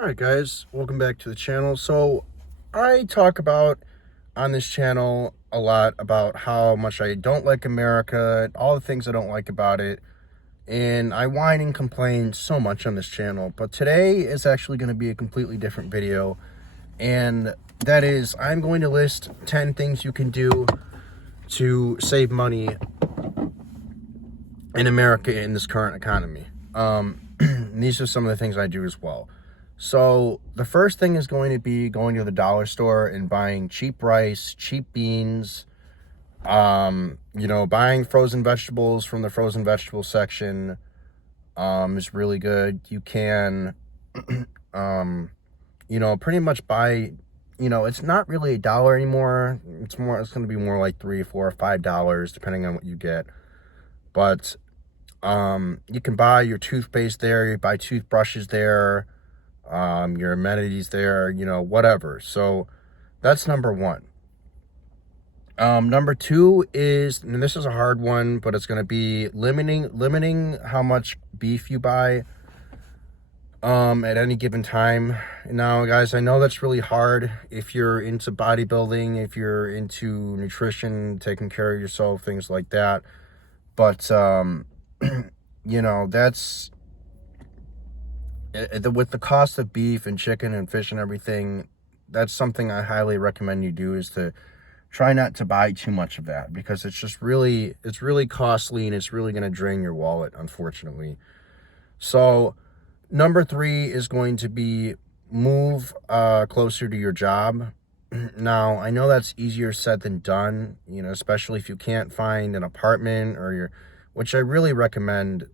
Alright guys, welcome back to the channel. So I talk about on this channel a lot about how much I don't like America, all the things I don't like about it, and I whine and complain so much on this channel. But today is actually going to be a completely different video, and that is I'm going to list 10 things you can do to save money in America in this current economy. These are some of the things I do as well. So the first thing is going to be going to the dollar store and buying cheap rice, cheap beans, buying frozen vegetables from the frozen vegetable section is really good. You can, pretty much buy, it's not really $1 anymore. It's going to be more like $3, $4, $5, depending on what you get. But you can buy your toothpaste there, you buy toothbrushes there, your amenities there, whatever. So that's number one. Number two is, and this is a hard one, but it's going to be limiting how much beef you buy at any given time. Now, guys, I know that's really hard if you're into bodybuilding, if you're into nutrition, taking care of yourself, things like that. But that's with the cost of beef and chicken and fish and everything. That's something I highly recommend you do, is to try not to buy too much of that, because it's really costly and it's really going to drain your wallet, unfortunately. So number three is going to be move closer to your job. Now, I know that's easier said than done, especially if you can't find an apartment which I really recommend,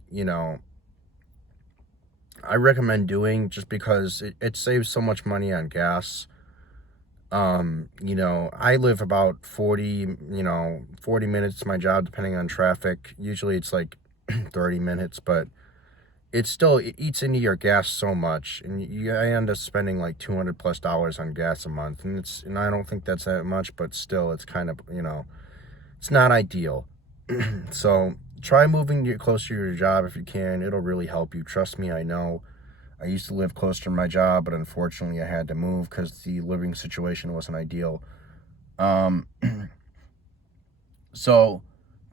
I recommend doing, just because it saves so much money on gas. I live about 40 minutes to my job, depending on traffic. Usually it's like 30 minutes, but it eats into your gas so much, and I end up spending like $200+ on gas a month, and I don't think that's that much, but still, it's kind of, it's not ideal. So try moving closer to your job if you can. It'll really help you. Trust me, I know. I used to live closer to my job, but unfortunately I had to move because the living situation wasn't ideal. So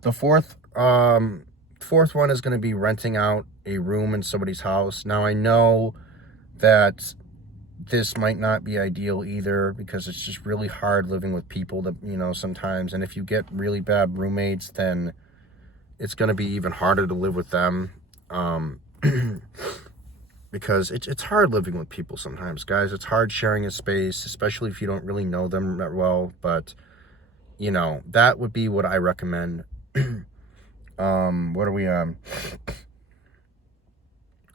the fourth one is going to be renting out a room in somebody's house. Now, I know that this might not be ideal either, because it's just really hard living with people that, sometimes. And if you get really bad roommates, then it's going to be even harder to live with them. Because it's hard living with people sometimes, guys. It's hard sharing a space, especially if you don't really know them that well. But, that would be what I recommend. What are we on?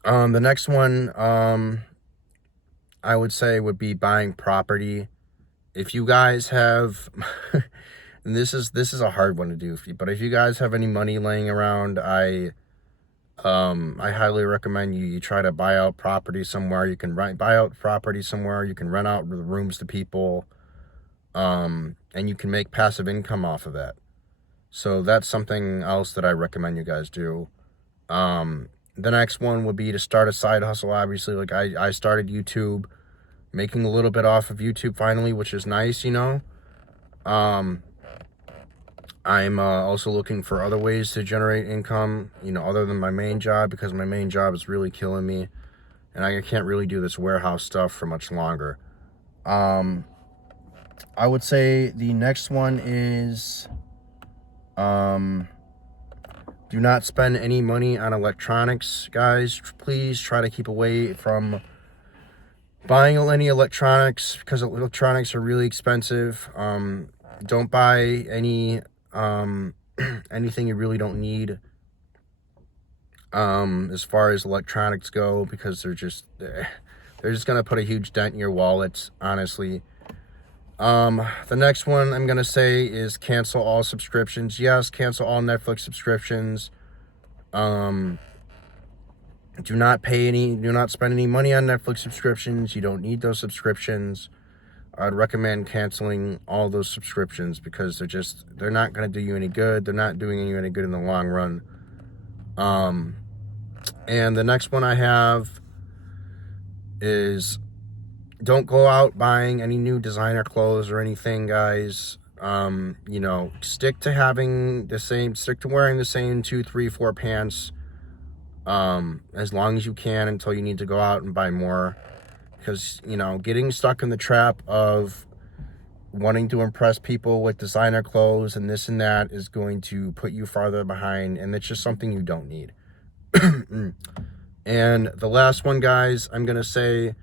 The next one, I would say, would be buying property. If you guys have, and this is a hard one to do, but if you guys have any money laying around, I highly recommend you try to buy out property somewhere. You can buy out property somewhere. You can rent out the rooms to people, and you can make passive income off of that. So that's something else that I recommend you guys do. The next one would be to start a side hustle. Obviously, like I started YouTube, making a little bit off of YouTube finally, which is nice, I'm also looking for other ways to generate income, other than my main job, because my main job is really killing me, and I can't really do this warehouse stuff for much longer. I would say the next one is, do not spend any money on electronics, guys. Please try to keep away from buying any electronics, because electronics are really expensive. Don't buy any anything you really don't need, as far as electronics go, because they're just gonna put a huge dent in your wallet, honestly. The next one I'm gonna say is cancel all subscriptions. Yes, cancel all Netflix subscriptions. Do not spend any money on Netflix subscriptions. You don't need those subscriptions. I'd recommend canceling all those subscriptions, because they're not going to do you any good. They're not doing you any good in the long run. And the next one I have is don't go out buying any new designer clothes or anything, guys. You know, stick to wearing the same 2, 3, 4 pants as long as you can until you need to go out and buy more. Because, you know, getting stuck in the trap of wanting to impress people with designer clothes and this and that is going to put you farther behind, and it's just something you don't need. And the last one, guys, I'm gonna say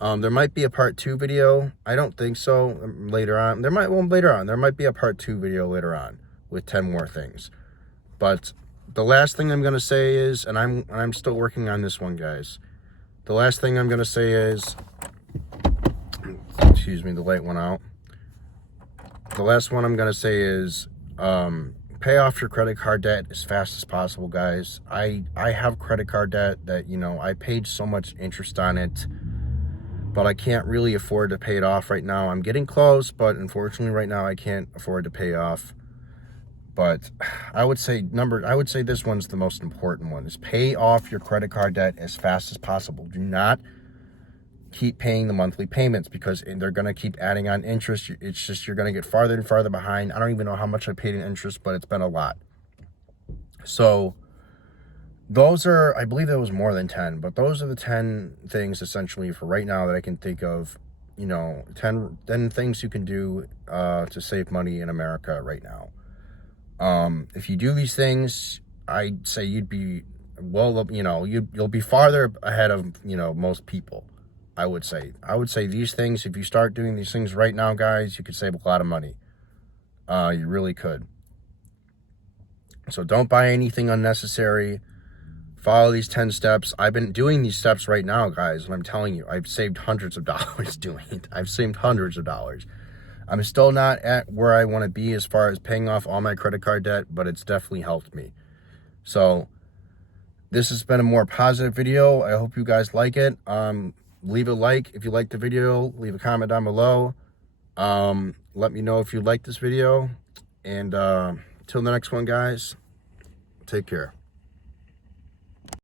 there might be a part 2 video. I don't think so. Later on, there might be a part 2 video later on with 10 more things. But the last thing I'm gonna say is, and I'm still working on this one, guys. The last thing I'm gonna say is, excuse me, the light went out. The last one I'm gonna say is, pay off your credit card debt as fast as possible, guys. I have credit card debt that, you know, I paid so much interest on it, but I can't really afford to pay it off right now. I'm getting close, but unfortunately right now I can't afford to pay off. But I would say this one's the most important one, is pay off your credit card debt as fast as possible. Do not keep paying the monthly payments, because they're going to keep adding on interest. It's just, you're going to get farther and farther behind. I don't even know how much I paid in interest, but it's been a lot. So those are, I believe there was more than 10, but those are the 10 things essentially for right now that I can think of, you know, 10 things you can do to save money in America right now. If you do these things, I'd say you'd be, well, you know, you'll be farther ahead of, you know, most people. I would say these things, if you start doing these things right now, guys, you could save a lot of money. You really could. So don't buy anything unnecessary. Follow these 10 steps. I've been doing these steps right now, guys, and I'm telling you, I've saved hundreds of dollars doing it. I've saved hundreds of dollars. I'm still not at where I want to be as far as paying off all my credit card debt, but it's definitely helped me. So this has been a more positive video. I hope you guys like it. Leave a like if you liked the video. Leave a comment down below. Let me know if you liked this video. And till the next one, guys, take care.